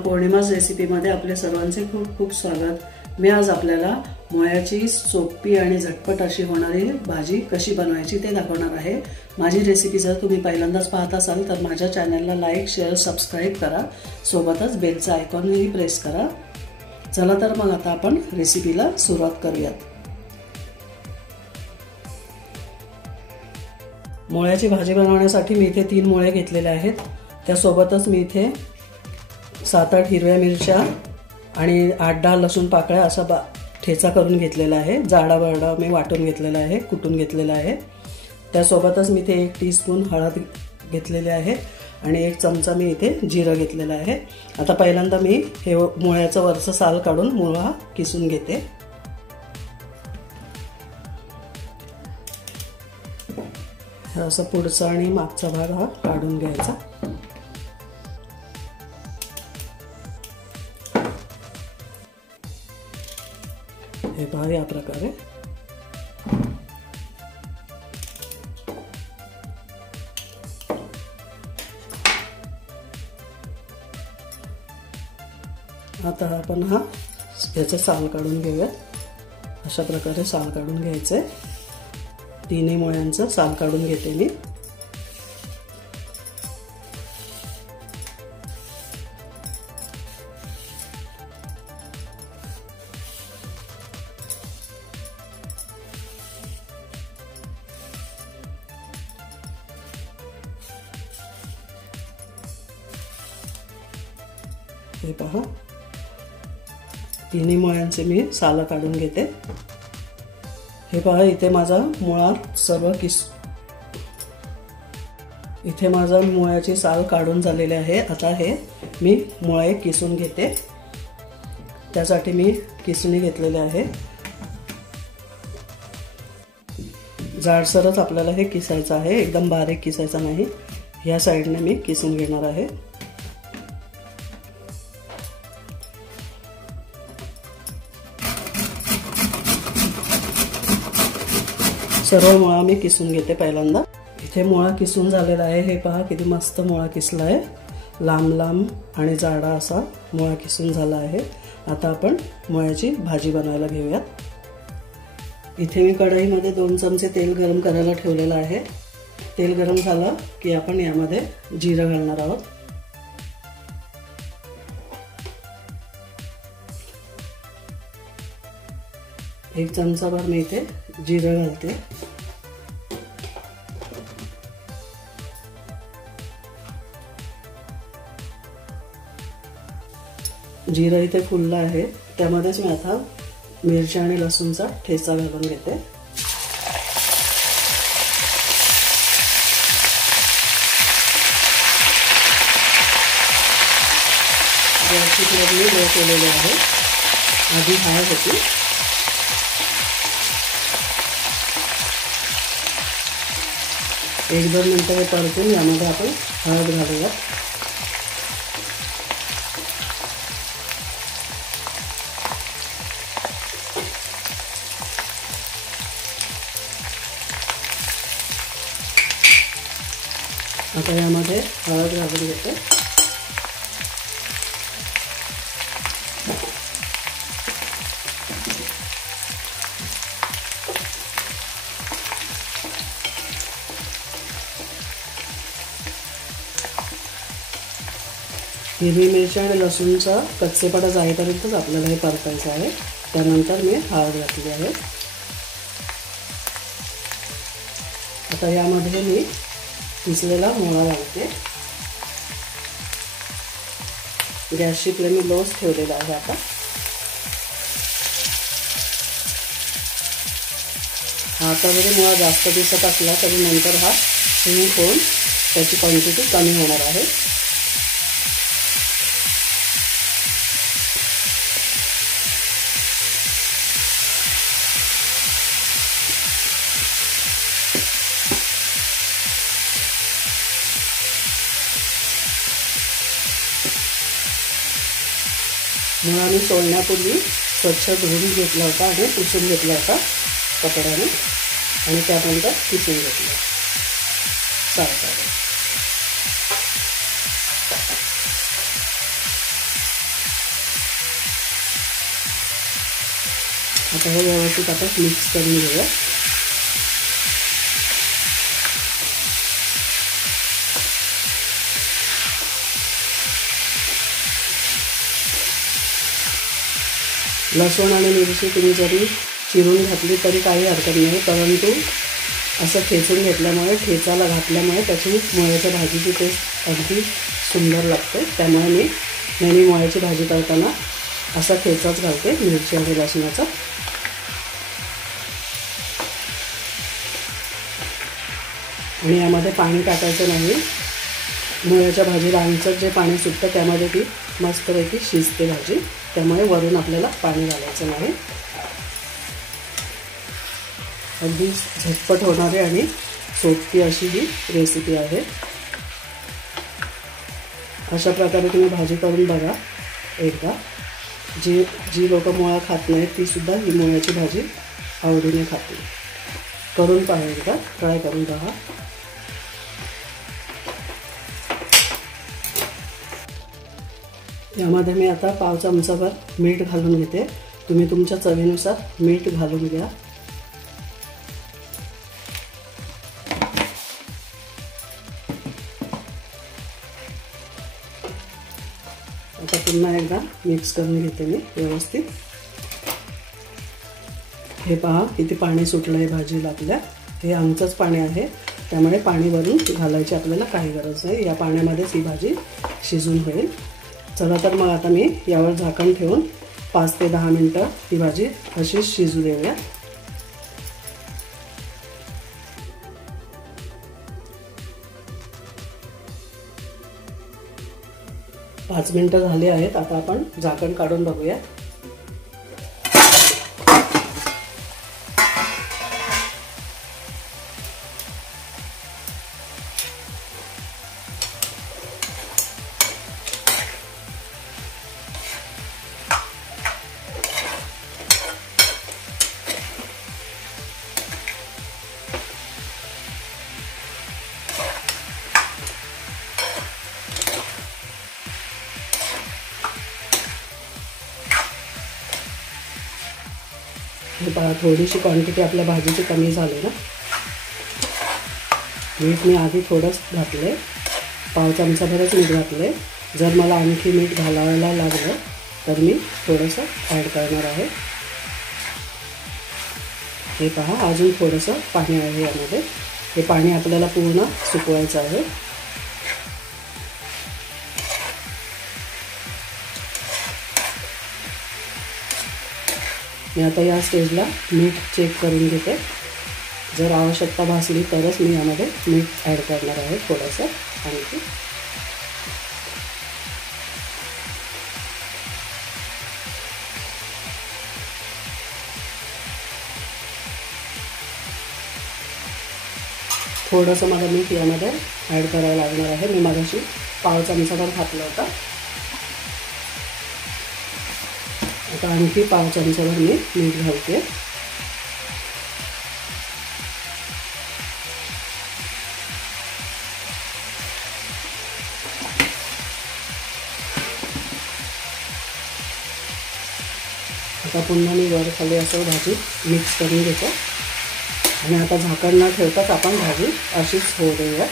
पौर्णिमा's रेसिपीमध्ये आपले सर्वांचे खूप खूप स्वागत। मी आज आपल्याला मुळ्याची सोपी आणि झटपट अशी होणारी भाजी कशी बनवायची ते दाखवणार आहे। माझी रेसिपी जर तुम्ही पहिल्यांदाच पाहत असाल तर माझ्या चॅनलला लाईक, शेअर, सबस्क्राइब करा, सोबतच बेलचा आयकॉनही प्रेस करा। चला तर मग आता आपण रेसिपीला सुरुवात करूयात। मुळ्याची भाजी बनवण्यासाठी मी इथे 3 मुळे घेतलेले आहेत। त्यासोबतच मी इथे 7-8 हिरव्या मिरच्या आणि 8-10 लसूण पाकळ्या असा ठेचा करून घेतलेला आहे। जाडा बरडा मी वाटून घेतलेला आहे, कुटून घेतलेला आहे। त्यासोबतच मी इथे 1 टीस्पून हळद घेतलेली आहे आणि 1 चमचा मी इथे जिरं घेतलेलं आहे। आता पहिल्यांदा मी हे मुळ्याचं वरचं साल काढून मुळा किसून घेते। असं पुढचा आणि मागचा भाग हा काढून घ्यायचा। हे पहा या प्रकारे। आता आपण याचं साल काढून घेऊया। अशा प्रकारे साल काढून घ्यायचे। तिन्ही मुळ्यांचं साल काढून घेते मी। हे पहा, तिन्ही मुळ्यांचे मी साल काढून घेते। हे पहा, इथे माझा मुळा सर्व इथे माझा मुळ्याची साल काढून झालेले आहे। आता हे मी मुळे किसून घेते। त्यासाठी मी किसणी घेतलेले आहे। जाडसरच आपल्याला हे किसायचं आहे, एकदम बारीक किसायचं नाही। या साइडने मी किसून घेणार आहे। सर्व मुळा मी किसून घेते पहिल्यांदा। इथे मुळा किसून झालेला आहे। हे पहा किती मस्त मुळा किसला आहे। लांब लांब आणि जाडा असा मुळा किसून झाला आहे। आता आपण मुळ्याची भाजी बनवायला घेऊयात। इथे मी कढईमध्ये 2 चमचे तेल गरम करायला ठेवलेलं आहे। तेल गरम झालं की आपण यामध्ये जिरं घालणार आहोत। एक चमचाभर मी इथे जिरं घालते। जिरं इथे फुललं आहे, त्यामध्येच मी आता मिरची आणि लसूणचा ठेचा घालून घेते। गॅसची फ्लेम मी लो केलेली आहे, आधी हाय होती। एक 2 मिनिटं हे परतून यामध्ये आपण हळद घालूया। आता यामध्ये हळद घालून घेते। हिरवी मिरची आणि लसूणचा कच्चेपणा जाईपर्यंतच आपल्याला हे परतायचं आहे। त्यानंतर मी हळद घातली आहे। आता यामध्ये मी किसलेला मुळा घालते। गॅसची फ्लेम मी लोच ठेवलेला आहे। आता हातामध्ये मुळा जास्त दिसत असला तरी नंतर हा शिंक होऊन त्याची क्वांटिटी कमी होणार आहे। मुळा मी सोलण्यापूर्वी स्वच्छ धुवून घेतला होता आणि पुसून घेतला होता कपड्याने आणि त्यानंतर किसून घेतलं। आता हे व्यवस्थित आपण मिक्स करून घेऊया. लसूण आणि मिरची तुम्ही जरी चिरून घातली तरी काही हरकत नाही, परंतु असं ठेचून घेतल्यामुळे, ठेचाला घातल्यामुळे त्याची मुळ्याच्या भाजीची टेस्ट अगदी सुंदर लागते. त्यामुळे मी नेहमी मुळ्याची भाजी करताना असा ठेचाच घालते मिरची आणि लसणाचा. आणि यामध्ये पाणी टाकायचं नाही. मुळ्याच्या भाजीला आमचं जे पाणी सुटतं त्यामध्ये ती मस्तपैकी शिजते भाजी, त्यामुळे वरून आपल्याला पाणी घालायचं नाही. अगदी झटपट होणारी आणि सोपी अशी ही रेसिपी आहे. अशा प्रकारे तुम्ही भाजी करून बघा एकदा. जी लोक मुळा खात नाहीत ती सुद्धा ही मुळ्याची भाजी आवडीने खातील. करून पहा एकदा, ट्राय करून पहा. यामध्ये मी आता पाव चमचाभर मीठ घालून घेते. तुम्ही तुमच्या चवीनुसार मीठ घालून घ्या. आता पुन्हा एकदा मिक्स करून घेते मी व्यवस्थित. हे पहा किती पाणी सुटलं आहे भाजीला आपल्या. हे आमचंच पाणी आहे, त्यामुळे पाणी वरून घालायची आपल्याला काही गरज नाही. या पाण्यामध्येच ही भाजी शिजून होईल. चला तर मग आता मी यावर झाकण ठेवून 5 ते 10 मिनिटं ही भाजी अशी शिजू देऊया. 5 मिनिटं झाली आहेत. आता आपण झाकण काढून बघूया. हे पहा थोडीशी क्वांटिटी आपल्या भाजीची कमी झाली ना. मीठ मी आधी थोडंच घातले, पाव चमचाभरच मीठ घातले. जर मला आणखी मीठ घालायला लागलं तर मी थोडंसं ॲड करणार आहे. हे पहा अजून थोडंसं पाणी आहे यामध्ये. हे पाणी आपल्याला पूर्ण सुकवायचं आहे. मी आता या स्टेजला मीठ चेक करून घेते. जर आवश्यकता भासली तरच मी यामध्ये मीठ ॲड करणार आहे थोडंसं आणखी. थोडंसं मला मीठ यामध्ये ॲड करावं लागणार आहे. मी मगाशी पाव चमचाभर घातलं होतं. आता आणखी पाव चमचाभर मी मीठ घालते. आता पुन्हा मी वर खाली असं भाजी मिक्स करून घेतो. आणि आता झाकण न ठेवताच आपण भाजी अशीच होऊ देऊया,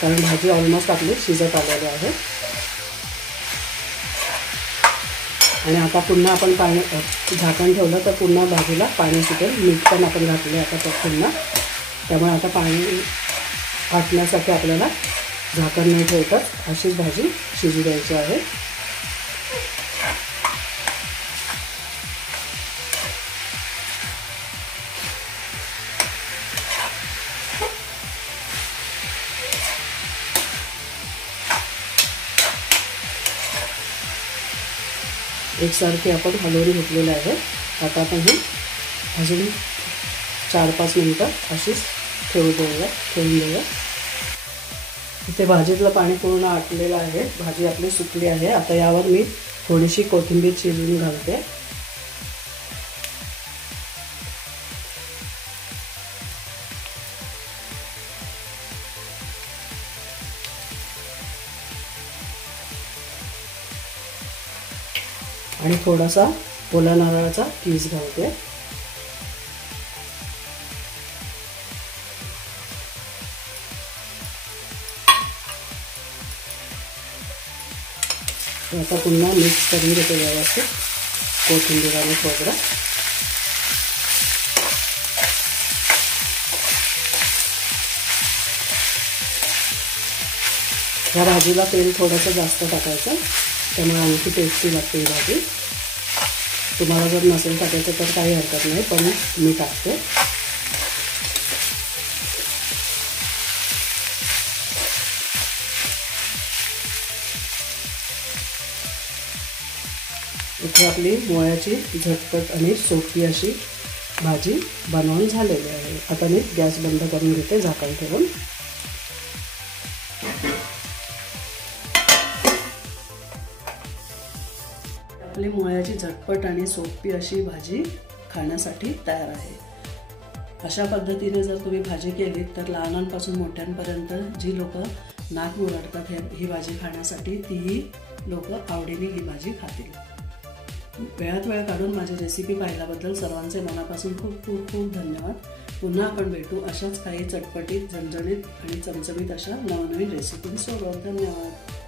कारण भाजी ऑलमोस्ट आपली शिजत आलेली आहे. आणि आता पुन्हा आपण पाणी झाकण ठेवलं तर पुन्हा भाजीला पाणी सुटेल. मीठ पण आपण घातले आता पुन्हा, त्यामुळे आता पाणी आटण्यासाठी आपल्याला झाकण नाही ठेवताच अशीच भाजी शिजू द्यायची आहे. एकसारखी आपण हलवून घेतलेलं आहे. आता आपण हे अजून 4-5 मिनिटं अशीच ठेवून देऊया. इथे भाजीतलं पाणी पूर्ण आटलेलं आहे. भाजी आपली सुकली आहे. आता यावर मी थोडीशी कोथिंबीर चिरून घालते. आणि थोडासा ओला नारळाचा कीस घालते. आता पुन्हा मिक्स करून घेते व्यवस्थित कोथिंबीर आणि खोबरं. ह्या भाजीला तेल थोडंसं जास्त टाकायचं, त्यामुळे आणखी टेस्टी लागते ही भाजी. तुम्हाला जर नसेल टाकायचं तर काही हरकत नाही, पण मी टाकते. इथे आपली मुळ्याची झटपट आणि सोपी अशी भाजी बनवून झालेली आहे. आता मी गॅस बंद करून घेते झाकण ठेवून. आपली मुळ्याची झटपट आणि सोपी अशी भाजी खाण्यासाठी तयार आहे. अशा पद्धतीने जर तुम्ही भाजी केली तर लहानांपासून मोठ्यांपर्यंत जी लोक नाक मुरडतात ही भाजी खाण्यासाठी, तीही लोक आवडीने ही भाजी खातील. वेळात वेळ काढून माझी रेसिपी पाहिल्याबद्दल सर्वांचे मनापासून खूप खूप खूप धन्यवाद. पुन्हा आपण भेटू अशाच काही चटपटीत, झणझणीत आणि चमचमीत अशा नवनवीन रेसिपींसोबत. धन्यवाद.